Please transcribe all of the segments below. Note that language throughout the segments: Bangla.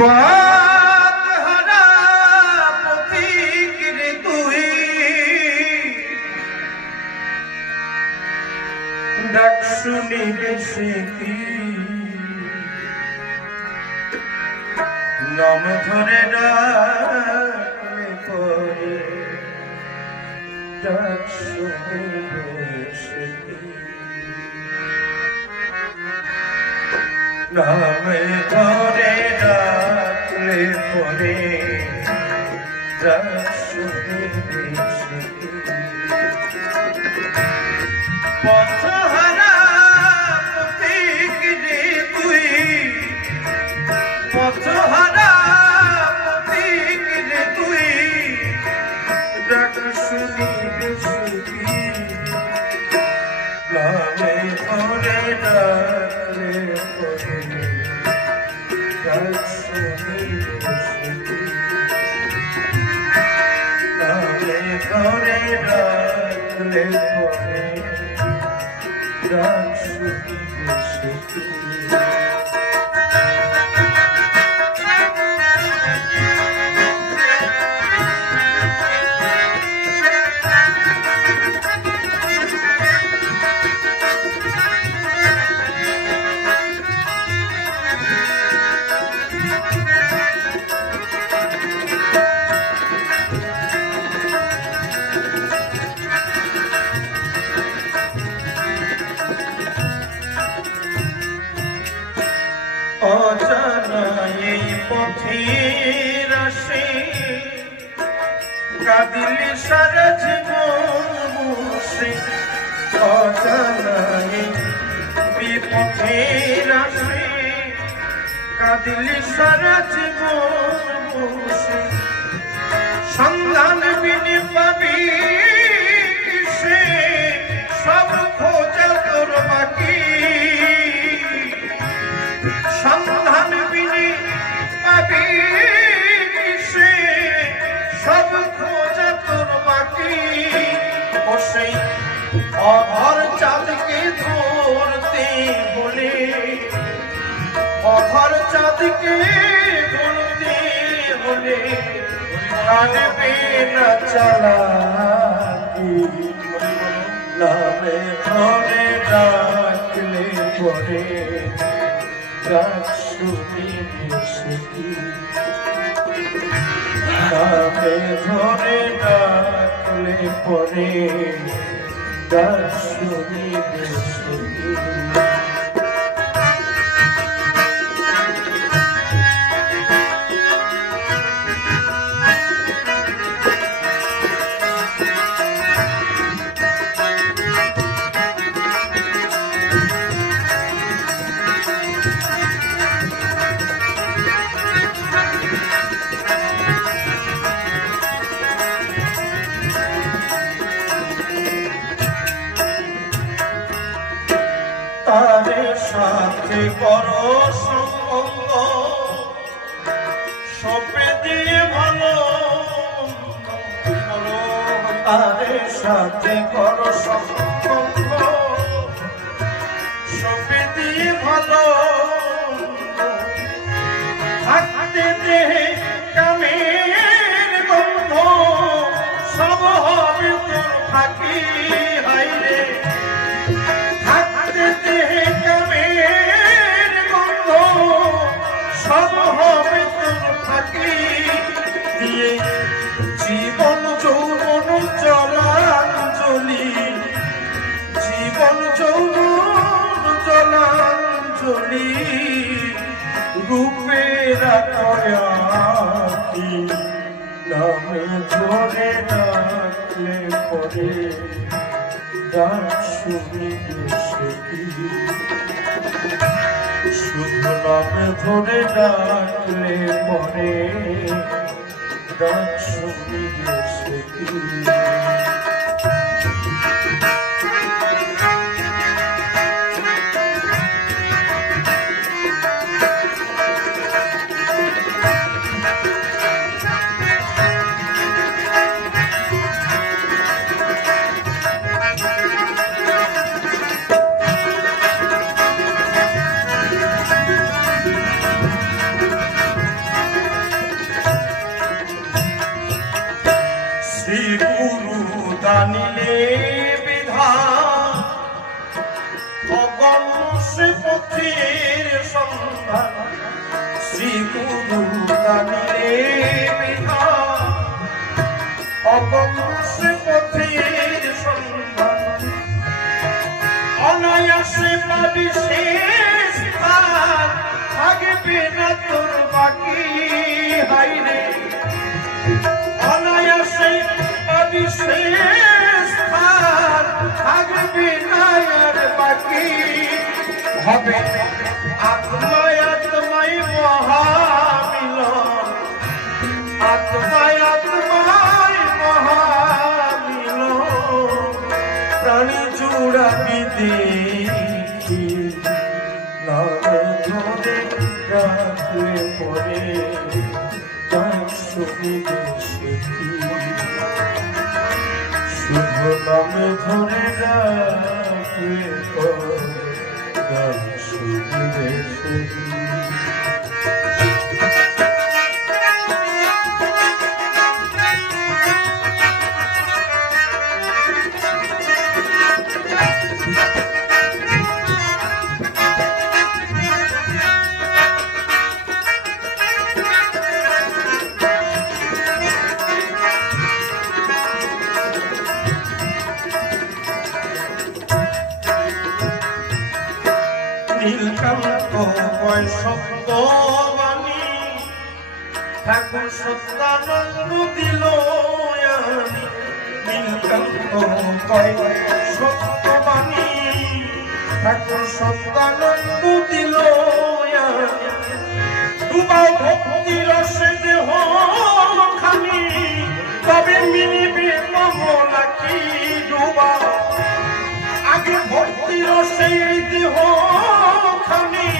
পথহারা পথিক রে তুই, ডাক শুনিবে সে কি? নাম ধরে ডাকলে পরে ডাক শুনিবে সে কি? নামে ধরে ডাকলে পরে ডাক শুনিবে সে কি? পথহারা পথিক রে তুই, পথহারা পথিক রে তুই, ডাক শুনিবে সে কি? নামে ধরে ডাকলে পরে ডাক শুনিবে সে কি? নামে ধরে ডাকলে পরে ডাক শুনিবে সে কি? অজানা এই পথের আসে কাঁদিলে সারা জীবন বসে। অজানা এই বিপথের আসে কাঁদিলে সারা জীবন বসে। সন্ধান বিনে পাবি কিসে, সব খোঁজা তোর বাকি। সন্ধান বিনে পাবি কিসে, সব খোঁজা তোর বাকি। ও সেই অধর চাঁদকে ধরতে বলে, অধর চাঁদকে ধরতে হলে কাটবে না চালাকি। নামে ধরে ডাকলে পরে ডাক শুনিবে সে কি? নামে ধরে ডাকলে পরে ডাক শুনিবে সে কি? তারে সাথে করো সম্বন্ধ, সপে দিয়ে ভালো। তারে সাথে করো সম্বন্ধ, সপে দিয়ে ভালো। থাকতে দেহে কামের গন্ধ, সব হবে তোর ফাঁকি। হাইরে সব হবে তোর ফাঁকি। দিয়ে জীবন যৌবন জলাঞ্জলি, জীবন যৌবন জলাঞ্জলি, রূপের আকি। নামে ধরে ডাকলে পরে ডাক শুনিবে সে কি? শুধু নামে ধরে ডাকলে পরে ডাক শুনিবে সে কি? পথের সন্ধান শ্রী গুরু দানিলে বিনা অবশ্যই পথের সন্ধান অনায়াসে পাবি শেষ স্থান থাকবে না তোর বাকি হাইরে অনায়াসে পাবি শেষ স্থান থাকবে না আর বাকি হবে আত্মায় আত্মায় মহামিলন আত্মায় আত্মায় মহামিলন প্রাণী জুড়াবি দেখি নামে ধরে রাখলে পরে তার শুনিবে সেটি শুভ নামে ধরে রাখলে পরে তার শুনিবে সেটি নীলকান্ত কয় শব্দ বাণী ঠাকুর সত্যানন্দ দিল নীলকান্ত কয় শব্দ বাণী ঠাকুর সত্যানন্দ দিল ডুবা ভক্তি রসে দেহ খানি তবে মিলিবে কমলা কি ডুবা আগে ভক্তি রসে দেহ খানি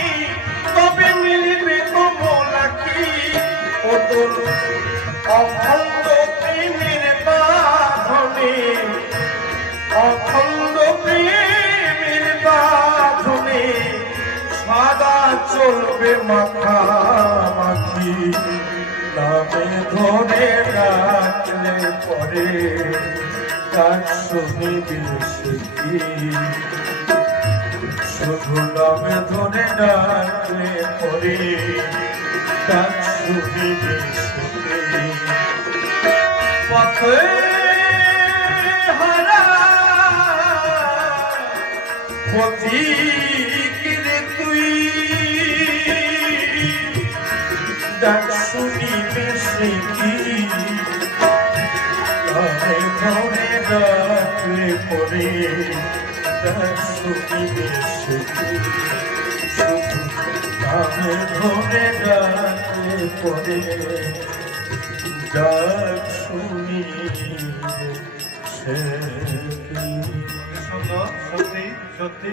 তবে মিলিবে কমলা কি ও তোর অখণ্ড প্রেমের বাঁধনে অখণ্ড প্রেমের বাঁধনে সাদা চলবে মাখামাখি নামে ধরে রাখলে পরে তার শুনিবে সেটি শুধু নামে ধরে ডাকলে পরে তার শুনিবে সেটি পথে হারা পথিকরে তুই ডাক শুনিবে সেটি নামে ধরে ডাকলে পরে তার শুনিবে সেটি শুধু নামে ধরে ডাকলে পরে ডাক শুনিবে সেটি সত্যি সত্যি